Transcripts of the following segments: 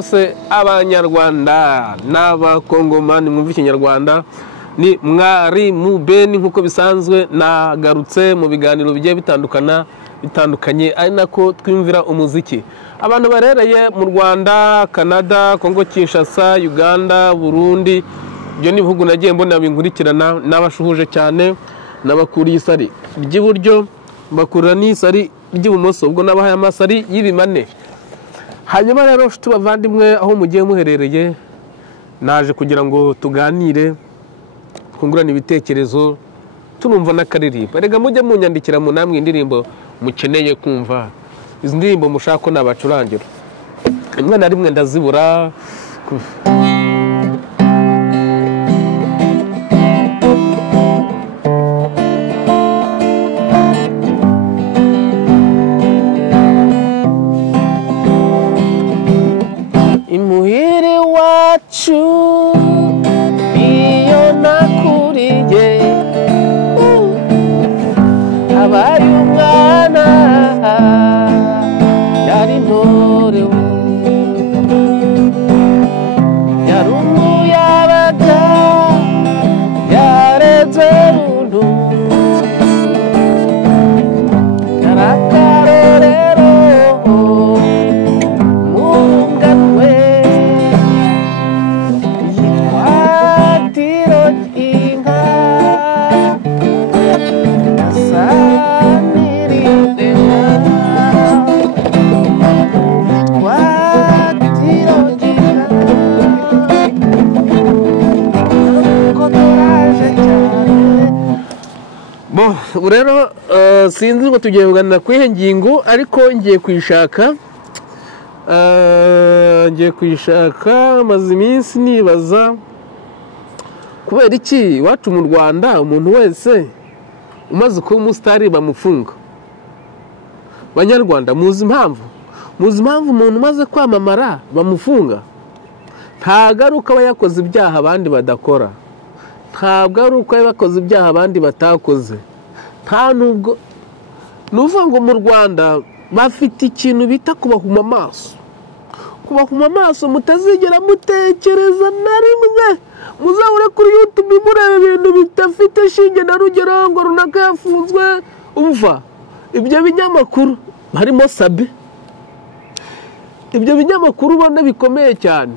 bose abanyarwanda n'abakongomani mwumva ikinyarwanda ni mwarimu Ben nkuko bisanzwe nagarutse mu biganiro bigiye bitandukanye ari nako twimvira umuziki. Abantu barereye mu Rwanda, Canada, Kongo Kinshasa, Uganda, Burundi, byo ni bihugu nagiye mbona binkurikirana n'abashuhuje cyane n'abakuriye isari ry'iburyo bakurira n'isari ry'ibumoso, ubwo nabahaye amasari y'ibimane. Hanyuma rero tubavandimwe aho mugiye muherereye, naje kugira ngo tuganire twungurane ibitekerezo tunumva n'akaririmba. Rega mujye munyandikira mu namwe indirimbo mukeneye kumva, izi ndirimbo mushaka ko nabacurangira. Rimwe na rimwe ndazibura. Imuhire wacu iyo nakuriye abaye umwana yari ntore yari umuyabaga yareze runtu yari akarorero munganwe yitwatiro inka rero sinzi ngo tugiye kuganira ku ihe ngingo, ariko ngiye kwishaka maze iminsi nibaza kubera iki iwacu mu Rwanda umuntu wese umaze kuba umusitari bamufunga. Banyarwanda muzi impamvu umuntu umaze kwamamara bamufunga? Ntabwo ari uko aba yakoze ibyaha abandi badakora, ntabwo ari uko aba yakoze ibyaha abandi batakoze, nta nubwo. Ni ukuvuga ngo mu Rwanda bafite ikintu bita kubahuma amaso. Kubahuma amaso mutazigera mutekereza na rimwe, muzahore kuri YouTube mureba ibintu bitafite shinge na rugero ngo runaka yafunzwe. Umva ibyo binyamakuru harimo Sabe, ibyo binyamakuru ubona bikomeye cyane,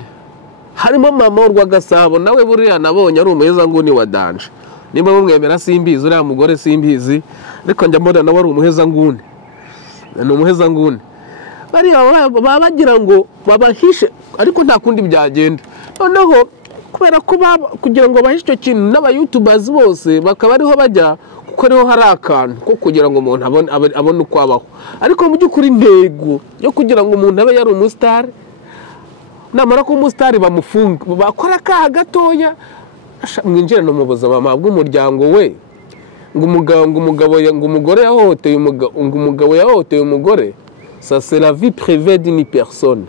harimo mama w'Urwagasabo, nawe buriya nabonye ari umuheza nguni wa danje. Nimba mumwemera simbizi, uriya mugore simbizi, ariko njya mbona nawe ari umuheza nguni, ni umuheza nguni. Bariya baba bagira ngo babahishe, ariko nta kundi byagenda. Noneho kubera ko kugira ngo bahishe icyo kintu, n'aba YouTubers bose bakaba ariho bajya, kuko ariho hari akantu ko kugira ngo umuntu abone uko abaho. Ariko mu by'ukuri intego yo kugira ngo umuntu abe yari umusitari, namara ko umusitari bamufunga, bakora akaha gatoya, mwinjira no mu buzima bw'umuryango we, ngo umugore yahohoteye umugore, ça c'est la vie privée d'une personne.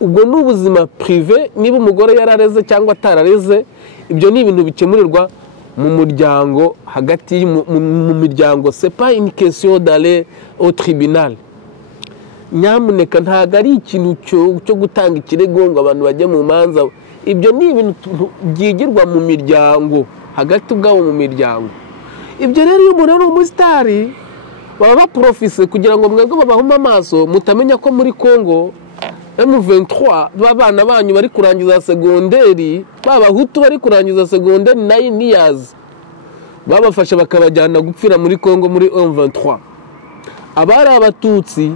Ubwo n'ubuzima privé, niba umugore yarareze cyangwa atarareze, ibyo ni ibintu bikemurirwa mu muryango, hagati mu miryango. C'est pas une question d'aller au tribunal. Nyamuneka ntago ari ikintu cyo gutanga ikirego ngo abantu bajye mu manza. Ibyo ni ibintu byigirwa mu miryango, hagati ubwabo mu miryango. Ibyo rero iyo umuntu ari umusitari baba baprofise kugira ngo mwebwe babahuma amaso, mutamenya ko muri Kongo M23 babana banyu bari kurangiza segonderi, babahutu bari kurangiza segonderi 9 years, babafashe bakabajyana gupfira muri Kongo muri M23. Abari abatutsi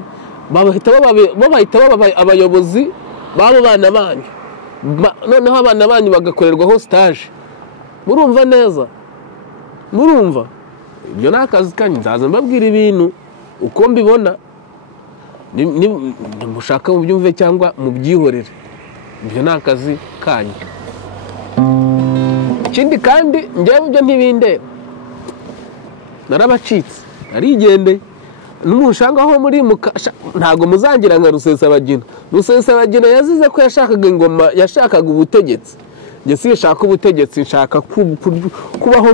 babahita baba abayobozi babo bana banyu, noneho abana banyu bagakorerwaho stage. Murumva neza? Murumva? Ibyo nakazi kanyu, nzaza mbabwira ibintu uko mbibona, mushaka mu byumve cyangwa mu byihorere. Ibyo nakazi kanyu. Ikindi kandi njyewe ibyo ntibindeba, narabacitse, narigendeye. N'umushanga aho muri ntago muzangira nka Rusesabagina. Rusesabagina yazize ko yashakaga ingoma, yashakaga ubutegetsi. Nge sinshaka ubutegetsi, nshaka kubaho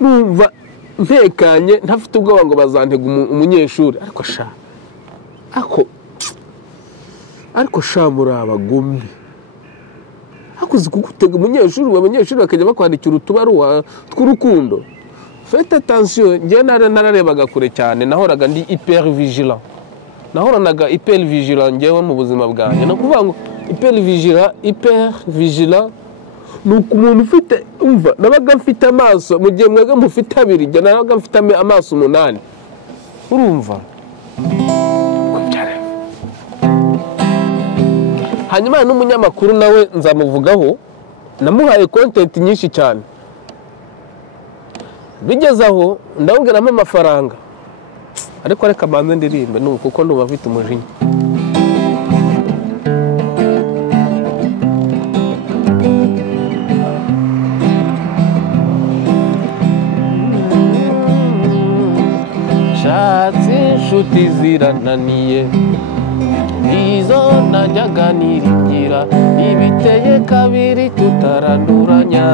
numva ntekanye, ntafite ubwoba ngo bazantega umunyeshuri. Ariko ariko shamura abagome hakuzi kugutega umunyeshuri abanyeshuri bakajya bakwandikira utubaruwa tw'urukundo. Faites attention, njye nararebaga kure cyane, nahoraga ndi hyper vigilant. Nahoranaga hyper vigilant njyewe mu buzima bwanjye. Nakuvuga ngo hyper vigilant nuko umuntu ufite umva nabaga mfite amaso mu gihe mwega mufite abiri njye nabaga mfite amaso 8. Urumva? Hanyuma n'umunyamakuru nawe nzamuvugaho namuhaye content nyinshi cyane. Bigezaho ndawugiramo amafaranga ariko reka banze ndirimbe nuko kuko nduba mfite umujinya. Shatse inshuti zirananiye izo najyaga niringira ibiteye kabiri tutaranduranya.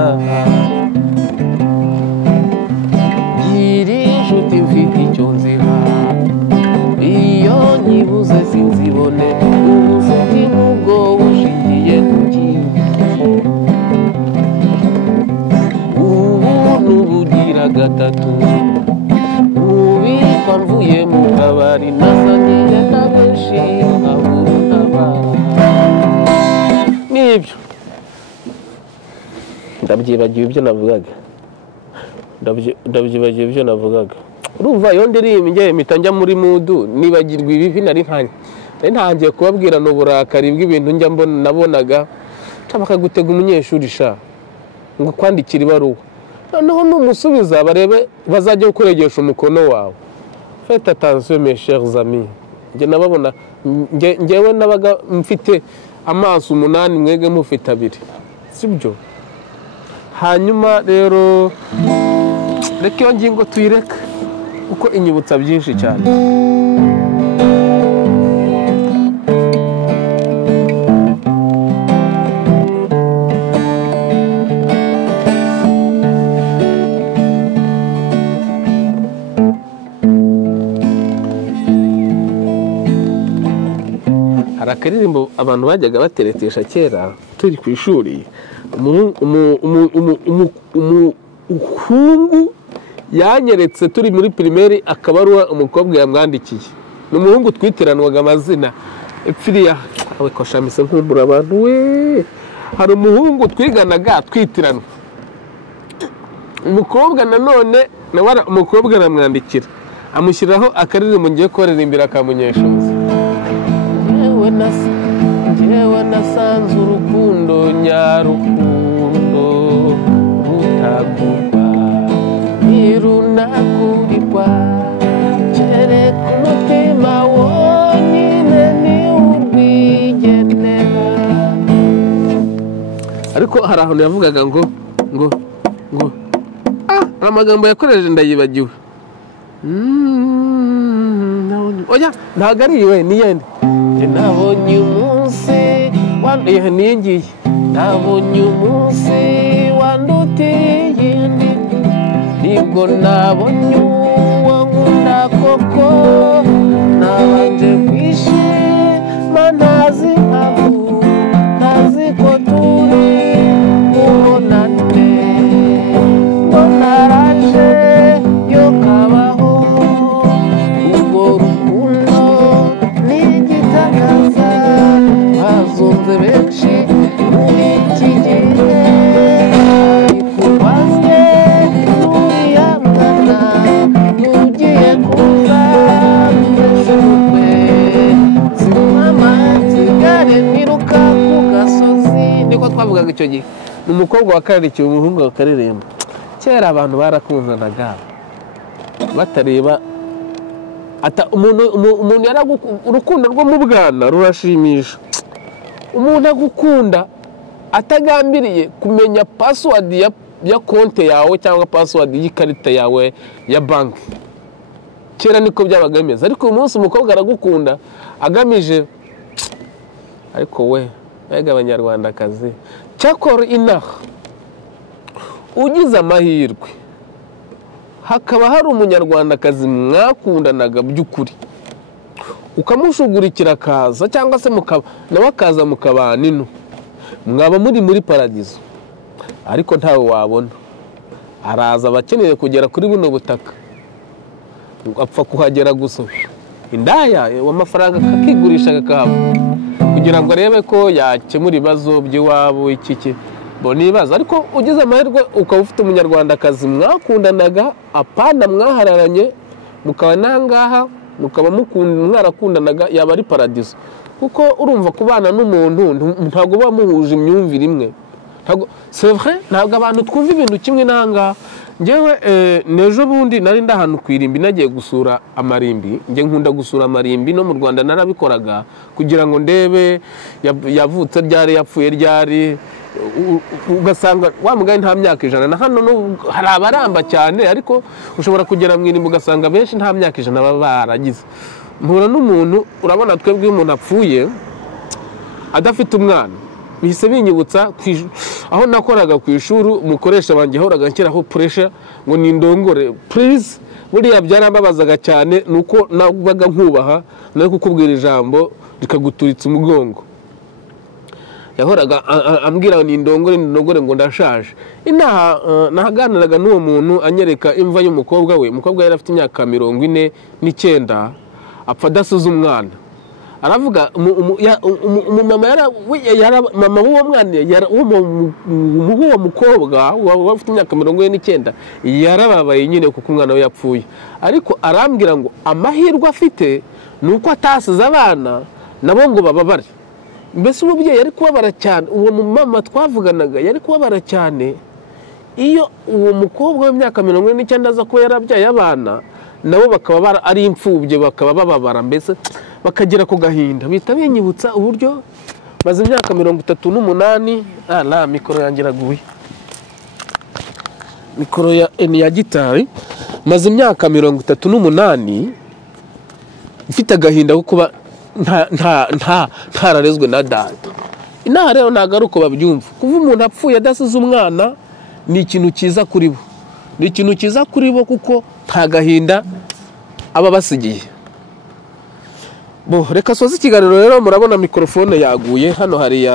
Inshuti mfite icyo nziha iyo nyibuze sinzibone ubucuti n'ubwo bushingiye ku ubu n'ubugira gatatu ubikwa mvuye mu kabari nasangiye na benshi nkabura ntabara. Nibyo ndabyibagiwe ibyo navugaga ndabyibagiwe ibyo navugaga. Urumva iyo ndirimbe mpita njya muri mudu nibagirwa ibibi nari ntangiye kubabwira n'uburakari bw'ibintu njya mbona nabonaga bakagutega umunyeshuri sha ngo kwandikira ibaruwa noneho numusubiza barebe bazajya gukoresha umukono wawe. Faites attention mes chers amis, njye nababona njyewe nabaga mfite amaso 8 mwege mufite 2 sibyo. Hanyuma rero reka iyo ngingo tuyireka uko inyibutsa byinshi cyane. Hari akaririmbo abantu bajyaga bateretesha kera turi ku ishuri, umuhungu yanyeretse turi muri primaire akabaruwa umukobwa yamwandikiye. N'umuhungu twitiranwaga amazina epfiriya awe koshamise nkumbura abantu we. Hari umuhungu twiganaga twitiranwa umukobwa nanone nawe umukobwa aramwandikira amushyiraho akaririmbo ngiye korerimbira kamunyeshuzi. Jewe nasanze urukundo nyarukundo rutagurwa irunakurirwa kereka umutima wonyine ni urwigenera. Ariko hari ahantu yavugaga ngo amagambo yakoresheje ndayibagiwe. Oya ntago ari iwe ni yende nabonye umunsi niyingiye nabonye umunsi wandutiye nibwo nabonye uwo nkunda koko nabanje kwishima ntazi impamvu ntazi ko turi mubonane ngo naraje yo kabaho ubwo rukundo n'igitagaza bazunze benshi muri iki gihe ikubange n'uriyangana n'ugiye kuza n'umwe simama nsigare niruka ku gasozi. Niko twavugaga icyo gihe n'umukobwa wakaririkiye umuhungu wakaririmba. Kera abantu barakunzanaga batareba ata umuntu urukundo rwo mu bwana rurashimisha. Umuntu agukunda atagambiriye kumenya password ya konte yawe cyangwa password y'ikarita yawe ya banki. Kera niko byabaga bimeze, ariko uyu munsi umukobwa aragukunda agamije ariko we mbega abanyarwandakazi cyakora inaha ugize amahirwe hakaba hari umunyarwandakazi mwakundanaga by'ukuri ukamushugurikira akaza cyangwa se nawe akaza mukabana ino, mwaba muri paradizo. Ariko ntawe wabona, araza abakeneye kugera kuri buno butaka, apfa kuhagera gusa indaya w'amafaranga kakigurisha kakahava kugira ngo arebe ko yakemura ibibazo by'iwabo iki nibaza. Ariko ugize amahirwe ukaba ufite umunyarwandakazi mwakundanaga apana mwahararanye, mukaba nangaha mukaba mwarakundanaga, yaba ari paradizo. Kuko urumva kubana n'umuntu ntabwo uba muhuje imyumvire imwe. C'est vrai, ntabwo abantu twumva ibintu kimwe nanga. Ngewe nejo bundi nari ndahantu kwirimbi nagiye gusura amarimbi. Nge nkunda gusura amarimbi, no mu Rwanda narabikoraga kugira ngo ndebe yavutse ryari yapfuye ryari. Ugasanga wa mugani nta myaka 100, na hano hari abaramba cyane, ariko ushobora kugera mu irimbi ugasanga benshi nta myaka 100 baba baragize. Mpura n'umuntu, urabona twebwe umuntu apfuye adafite umwana, bihise binyibutsa aho nakoraga ku ishuri, umukoresha wanjye horaga nshyiraho pressure ngo nindongore please. Buriya byarambabazaga cyane, nuko nabaga nkubaha nawe kukubwira ijambo rikaguturitsa umugongo. Yahoraga ambwira nindongore ngo ndashaje. Inaha nahaganiraga n'uwo muntu anyereka imva y'umukobwa we. Umukobwa yari afite imyaka 49, apfa adasize umwana. Aravuga mama w'uwo mwana uwo mukobwa ufite imyaka 49 yarababaye nyine kuko umwana we yapfuye. Ariko arambwira ngo amahirwe afite nuko atasize abana nabo ngo bababare. Mbese umubyeyi yari kubabara cyane, uwo mama twavuganaga yari kubabara cyane iyo uwo mukobwa w'imyaka 49 aza kuba yarabyaye abana, nabo bakaba ari imfubye, bakaba bababara, mbese bakagera ku gahinda. Bita binyibutsa uburyo maze imyaka 38, mikoro yanjye iraguye, mikoro ya gitari, maze imyaka 38 ifite agahinda kuba ntararezwe na data. Inaha rero nagaruko babyumva, kuva umuntu apfuye adasize umwana ni ikintu cyiza kuri bo, ni ikintu cyiza kuri bo kuko nta gahinda aba basigiye. Reka soze ikiganiro rero. Murabona mikrofone yaguye, hano hari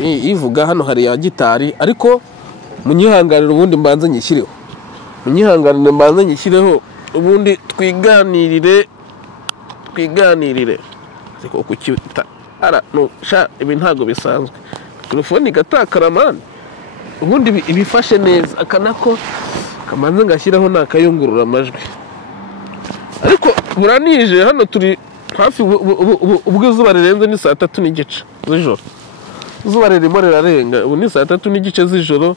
ivuga, hano hari ya gitari, ariko munyihanganira ubundi mbanze nyishyireho, ubundi twiganirire ariko kukita ibi ntago bisanzwe. Mikrofone igatakara man, ubundi ibifashe neza akanako kamanze ngashyiraho nakayungurura amajwi. Ariko buranije, hano turi hafi ubwo izuba rirenze ni 3:30 z'ijoro. Izuba ririmo rirarenga, ubu ni 3:30 z'ijoro.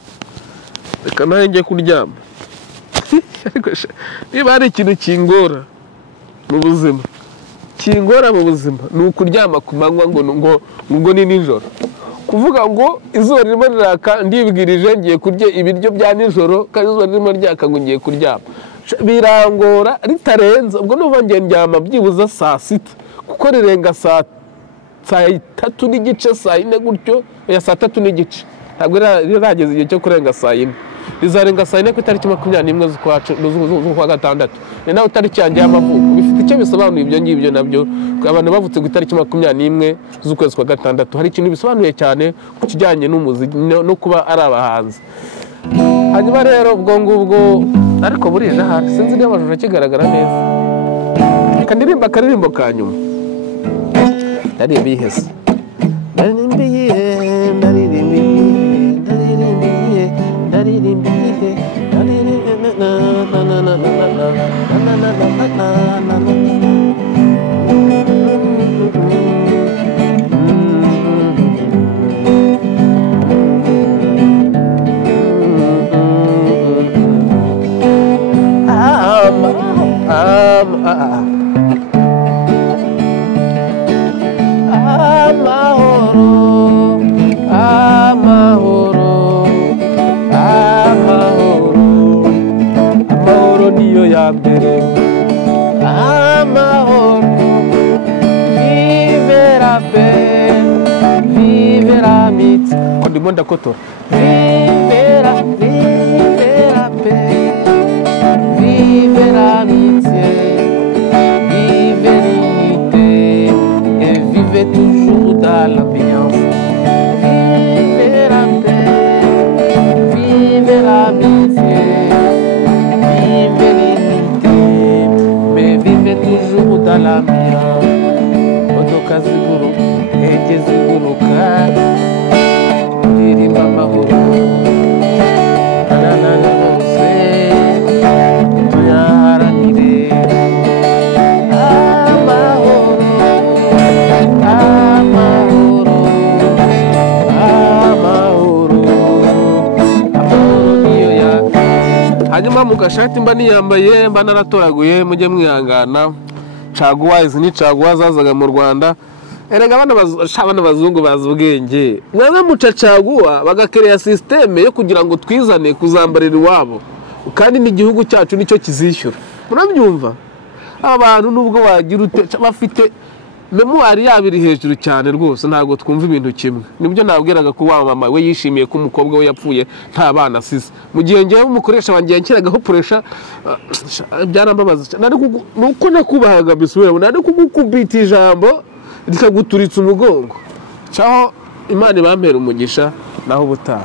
Reka nahe njye kuryama. Niba hari ikintu kingora mu buzima, ni ukuryama ku manywa ngo ni nijoro. Kuvuga ngo izuba ririmo riraka ndibwirije ngiye kurya ibiryo bya nijoro, kandi izuba ririmo ryaka ngo ngiye kuryama, birangora ritarenze. Ubwo nuva ngiye ndyama byibuza saa 6, kuko rirenga saa 3:30, saa 4 gutyo, ya saa 3:30 ntabwo rirageze igihe cyo kurenga saa 4. Rizarenga saa 4 ku itariki 21 z'ukwa gatandatu, ni nawe itariki yanjye y'amavuko. Bifite icyo bisobanuye ibyo ngibyo nabyo. Abantu bavutse ku itariki 21 z'ukwezi kwa gatandatu hari ikintu bisobanuye cyane ku kijyanye n'umuziki no kuba ari abahanzi. Hanyuma rero ubwo ngubwo, ariko burije aha sinzi niba amashusho kigaragara neza. Kandirimba akaririmbo ka nyuma ndaririmba ihese, amahoro niyo ya mbere, amahoro, vive la paix, vive l'amitié. Ndimo ndakotora, vive la paix, vive l'amitié, vive l'unité. indege ziguruka turirimba amahoro abana bose tuyaharanire amahoro amahoro amahoro amahoro niyo yaka. Hanyuma mu gashati mba niyambaye mba naratoraguye mujye mwihangana caguwa izi ni caguwa zazaga mu Rwanda. Erega abana bazungu bazi ubwenge mwaza muca caguwa bagakereya systeme yo kugira ngo twizane kuzambarira iwabo kandi n'igihugu cyacu nicyo kizishyura. Murabyumva abantu nubwo wagira bafite memoire yabiri hejuru cyane rwose ntago twumva ibintu kimwe. Nibyo nabwiraga ko wa mama we yishimiye ko umukobwa we yapfuye nta bana asize mu gihe ngiye umukoresha wangiye nkiragaho pressure byarambabaza nuko nakubahaga bisubira nari kugukubita ijambo rikaguturitsa umugongo. Cyaho Imana ibampera umugisha naho ubutaha.